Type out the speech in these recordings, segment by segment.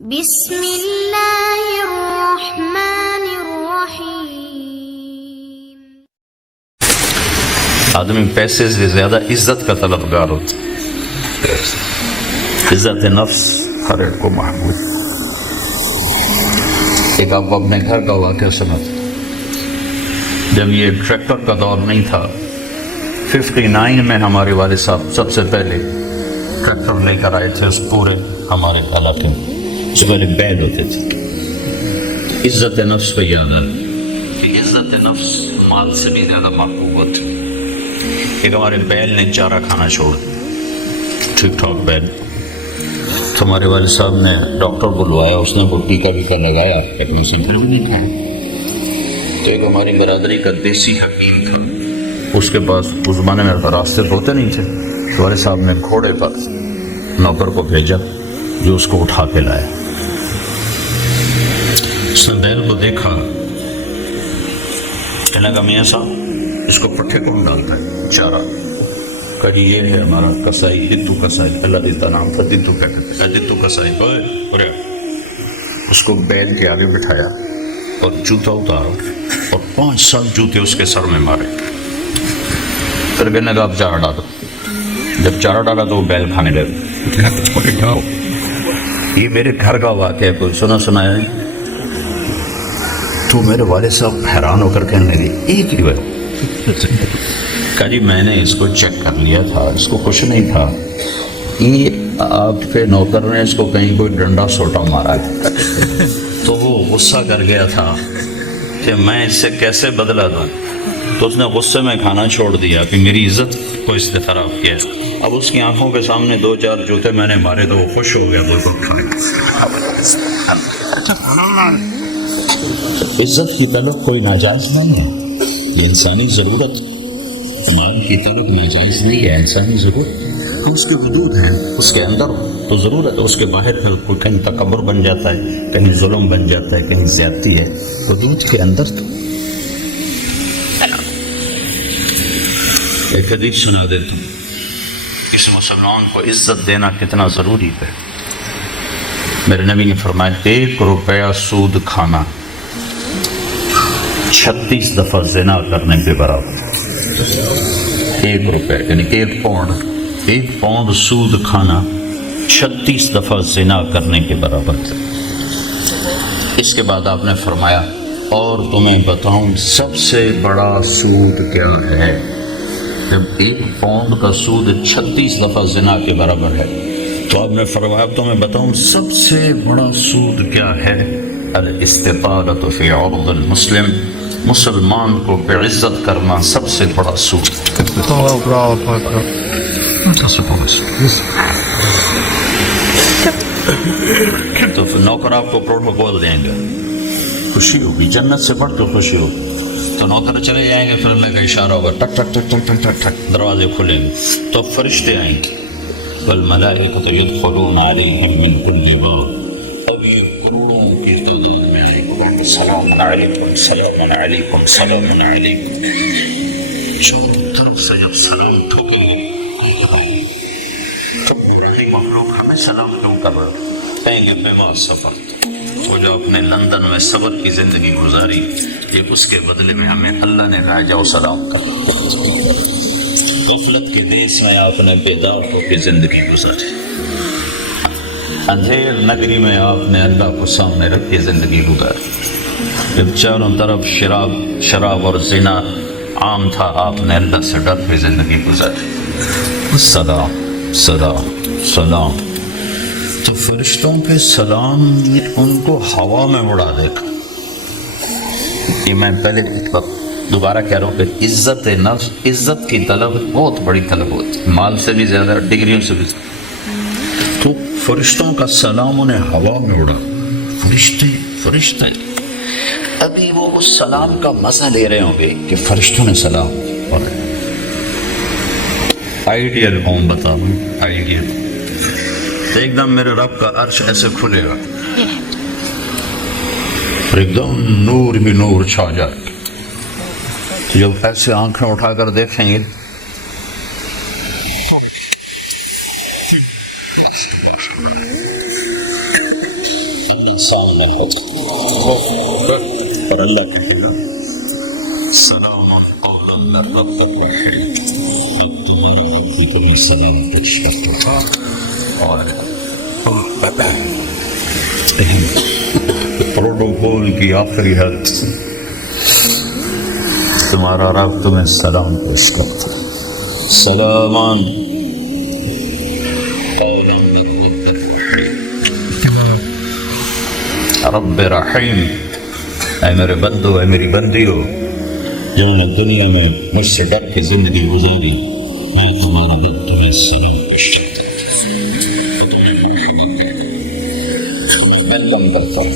بسم اللہ الرحمن الرحیم۔ آدمی پیسے سے زیادہ عزت کا طلبگار ہوتا ہے۔ عزت نفس ہر ایک کو محبوب۔ ایک آپ اپنے گھر کا واقعہ سمجھ، جب یہ ٹریکٹر کا دور نہیں تھا، 59 میں ہمارے والد صاحب سب سے پہلے ٹریکٹر لے کر آئے تھے اس پورے ہمارے علاقے میں۔ اس سے پہلے بیل ہوتے تھے۔ عزت نفس پہ یاد ہے کہ عزت نفس مال سے بھی زیادہ محبوب ہوتی۔ ایک ہمارے بیل نے چارہ کھانا چھوڑ دیا، ٹھیک ٹھاک بیل۔ تو ہمارے والد صاحب نے ڈاکٹر بلوایا، اس نے وہ ٹیکا ویکا لگایا، لیکن اسے پھر بھی نہیں کھایا۔ تو ایک ہماری برادری کا دیسی حکیم تھا، اس کے پاس اس زمانے میں راستے ہوتے نہیں تھے، تو والد صاحب نے گھوڑے پر نوکر کو بھیجا جو اس کو اٹھا کے لایا۔ اس نے بیل کو دیکھا، کہنے لگا میاں صاحب اس کو پٹھے کون ڈالتا ہے؟ چارہ۔ کہا جی یہ ہے ہمارا کسائی، دتو کسائی، اللہ دیتا نام تھا دتو کہتے تھے، دتو کسائی۔ اس کو بیل کے آگے بٹھایا اور جوتا اتارا اور 5 سال جوتے اس کے سر میں مارے۔ پھر کہنے لگا اب چارہ ڈالو۔ جب چارہ ڈالا تو وہ بیل کھانے لگا۔ یہ میرے گھر کا واقعہ، کوئی سنا ہے؟ تو میرے والد صاحب حیران ہو کر کہنے لگے ایک ہی بار۔ کہا جی میں نے اس کو چیک کر لیا تھا، اس کو کچھ نہیں تھا، یہ آپ کے نوکر نے اس کو کہیں کوئی ڈنڈا سوٹا مارا ہے۔ تو وہ غصہ کر گیا تھا کہ میں اس سے کیسے بدلا دوں، تو اس نے غصے میں کھانا چھوڑ دیا کہ میری عزت کو اس نے خراب کیا۔ اب اس کی آنکھوں کے سامنے 2-4 جوتے میں نے مارے تو وہ خوش ہو گیا، بالکل کھائے۔ عزت کی طلب کوئی ناجائز نہیں ہے، یہ انسانی ضرورت۔ مال کی طلب ناجائز نہیں ہے، انسانی ضرورت۔ اس کے حدود ہیں، اس کے اندر تو ضرورت ہے، اس کے باہر پھر کہیں تکبر بن جاتا ہے، کہیں ظلم بن جاتا ہے، کہیں زیادتی ہے۔ حدود کے اندر تو ایک حدیث سنا دیتا ہوں، اس مسلمان کو عزت دینا کتنا ضروری ہے۔ میرے نبی نے فرمایا 1 روپیہ سود کھانا 36 دفعہ زنا کرنے کے برابر۔ 1 روپیہ یعنی 1 پاؤنڈ سود کھانا 36 دفعہ زنا کرنے کے برابر ہے۔ اس کے بعد آپ نے فرمایا اور تمہیں بتاؤں سب سے بڑا سود کیا ہے؟ جب 1 پاؤنڈ کا سود 36 دفعہ زنا کے برابر ہے تو آپ نے فرمایا تمہیں بتاؤں سب سے بڑا سود کیا ہے؟ الاستطالۃ فی عرض المسلم، مسلمان کو بعزت کرنا سب سے بڑا سود۔ تو پھر نوکر آپ کو پروٹوکول دیں گے، خوشی ہوگی، جنت سے بڑھ کے خوشی ہوگی۔ تو نوکر چلے جائیں گے، پھر اللہ کا اشارہ ہوگا، ٹک ٹک ٹک ٹک ٹک ٹک ٹک، دروازے کھلیں گے تو فرشتے آئیں گے، والملائکۃ یدخلون علیہم من کل باب، اب یہ کروڑوں کی تعداد میں آئے گا، سلام علیکم سلام علیکم سلام علیکم۔ چاروں طرف سے جب سلام ٹھوکیں گے تو پرانی مخلوق ہمیں سلام کیوں کر رہے؟ کہیں گے پیما سفر، وہ جو اپنے لندن میں صبر کی زندگی گزاری، یہ اس کے بدلے میں ہمیں اللہ نے کہا جاؤ سلام کر۔ غفلت کے دیس میں آپ نے بیدار ہو کے زندگی گزاری، اندھیر نگری میں آپ نے اللہ کو سامنے رکھ کے زندگی گزاری، جب چاروں طرف شراب اور زنا عام تھا آپ نے اللہ سے ڈر کے زندگی گزاری۔ سلام سلام سلام۔ تو فرشتوں کے سلام نے ان کو ہوا میں اڑا دیکھا۔ یہ میں پہلے دوبارہ کہہ رہا ہوں کہ عزت نفس، عزت کی طلب بہت بڑی طلب ہوتی ہے، مال سے بھی زیادہ، ڈگریوں سے بھی زیادہ۔ تو فرشتوں کا سلام انہیں ہوا میں اڑا۔ فرشتے ابھی وہ اس سلام کا مزہ لے رہے ہوں گے کہ فرشتوں نے سلام پڑھا۔ آئیڈیل ہوم بتاؤں، آئیڈیل ایک دم میرے رب کا عرش ایسے کھلے گا، ایک دم نور ہی نور چھا جائے۔ جب ایسے آنکھیں اٹھا کر دیکھیں گے سامنے ہو اور اللہ کہے گا سلام قولا من رب الرحیم، اب تمہارا رب بھی تمہیں سلام پیش کرتا اور پروٹوکول کی آخری حد تمہارا رب تمہیں سلام پیش کرتا، سلامان قولا من رب رحیم۔ اے میرے بندو، اے میری بندیو، جنہوں نے دنیا میں مجھ سے ڈر کے زندگی گزاری، میں تمہارا رب تمہیں سلام پیش کرتا کرتا ہوں۔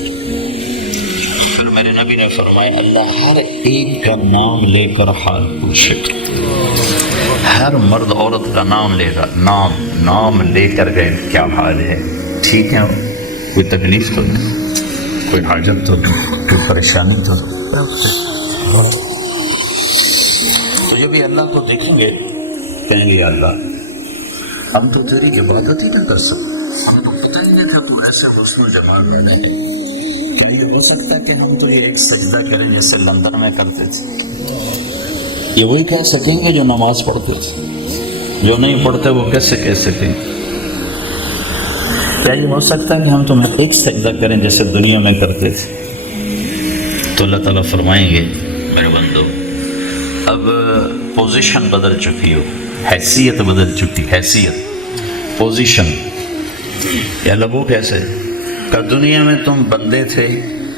پھر میرے نبی نے فرمایا اللہ ہر ایک کا نام لے کر حال پوچھے گا، ہر مرد عورت کا نام لے گا، نام لے کر گئے کیا حال ہے، ٹھیک ہے، کوئی تکلیف تو نہیں، کوئی حاجت تو نہیں، کوئی پریشانی تو نہیں۔ تو جب یہ اللہ کو دیکھیں گے کہیں گے اللہ ہم تو تیری عبادت ہی نہ کر سکتے، ہم تو پتہ ہی نہیں تھا تو ایسے حسن و جمال والے ہیں، کیا یہ ہو سکتا ہے کہ ہم تو یہ ایک سجدہ کریں جیسے لندن میں کرتے تھے؟ یہ وہی کہہ سکیں گے جو نماز پڑھتے تھے، جو نہیں پڑھتے وہ کیسے کہہ سکیں گے؟ کیا یہ ہو سکتا ہے کہ ہم تمہیں ایک سجدہ کریں جیسے دنیا میں کرتے تھے؟ تو اللہ تعالیٰ فرمائیں گے میرے بندو اب پوزیشن بدل چکی ہو، حیثیت بدل چکی، حیثیت، پوزیشن۔ یا اللہ وہ کیسے کہ دنیا میں تم بندے تھے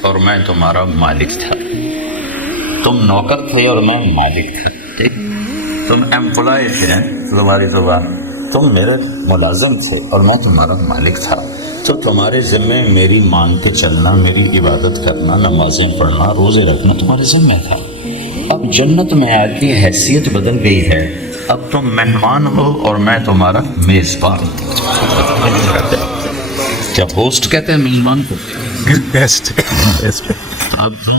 اور میں تمہارا مالک تھا، تم نوکر تھے اور میں مالک تھا، ٹھیک؟ تم ایمپلائی تھے، تمہاری زبان، تم میرے ملازم تھے اور میں تمہارا مالک تھا، تو تمہارے ذمے میری مان کے چلنا، میری عبادت کرنا، نمازیں پڑھنا، روزے رکھنا تمہارے ذمے تھا۔ اب جنت میں آ کے حیثیت بدل گئی ہے، اب تم مہمان ہو اور میں تمہارا میزبان۔ کیا ہوسٹ کہتے ہیں میزبان کو؟ گیسٹ۔ اب تم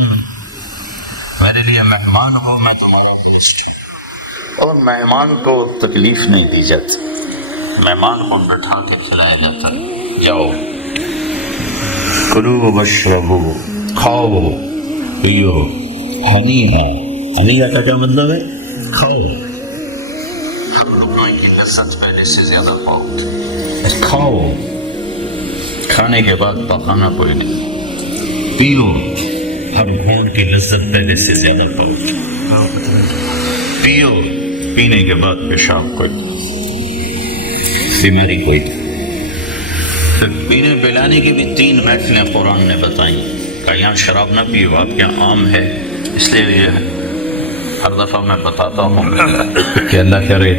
میرے لیے مہمان ہو، میں تمہارا گیسٹ، اور مہمان کو تکلیف نہیں دی جاتی، مہمان کو بٹھا کے کھلایا جاتا ہے، جاؤ کلو واشربو، کھاؤ پیو، ہنی ہے، ہنی کا کیا مطلب ہے؟ کھاؤ، ہم لوگوں کی لذت پہلے سے زیادہ پاؤ، کھاؤ، کھانے کے بعد پکانا کوئی نہیں، پیو، ہر گھونٹ کی لذت پہلے سے زیادہ پاؤ، پیو، پینے کے بعد پیشاب کوئی بیماری کوئی۔ پینے پلانے کی بھی 3 محفلیں قرآن نے بتائیں کہ یہاں شراب نہ پیو، آپ کے یہاں عام ہے، اس لیے یہ ہر دفعہ میں بتاتا ہوں کہ اللہ کرے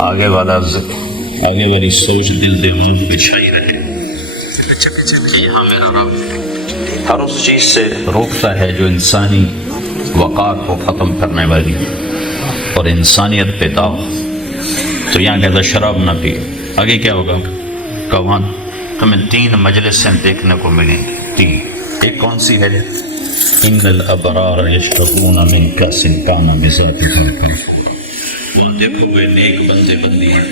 آگے والی سوچ دل دماغ بچھائی رہے۔ یہاں میرا رب ہر اس چیز سے روکتا ہے جو انسانی وقار کو ختم کرنے والی اور انسانیت پہ داغ۔ تو یہاں کہتا شراب نہ پیو، آگے کیا ہوگا؟ کون ہمیں 3 مجلسیں دیکھنے کو ملیں گی، 3۔ ایک کون سی ہے؟ ان الابرار یشربون من کاس کان مزاجها کافورا، وہ دیکھو گے نیک بندے بندیاں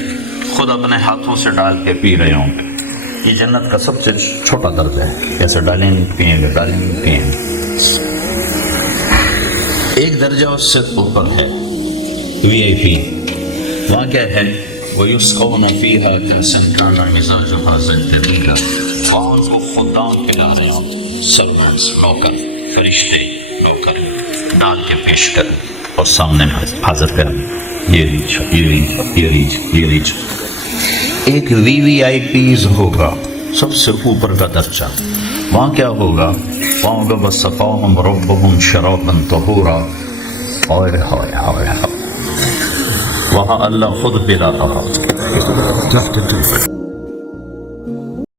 خود اپنے ہاتھوں سے ڈال کے پی رہے ہوں گے۔ یہ جنت کا سب سے چھوٹا درجہ ہے، کیسے ڈالیں گے پیئیں گے، ڈالیں گے پیئیں گے۔ ایک درجہ اس سے اوپر ہے VIP، وہاں کیا ہے؟ وَيُسْقَوْنَ فِيهَا كَأْسًا كَانَ مِزَاجُهَا زَنْجَبِيلًا، وہاں ان کو خدام پلا رہے ہوں، سرونٹس، نوکر، فرشتے، نوکر ڈال کے پیش کر اور سامنے حاضر کر، یہ ریچ۔ ایک VVIPs ہوگا، سب سے اوپر کا درجہ، وہاں کیا ہوگا؟ وہاں ہوگا وَسَقَاهُمْ رَبُّهُمْ شَرَابًا طَهُورًا، وہاں اللہ خود پلا رہا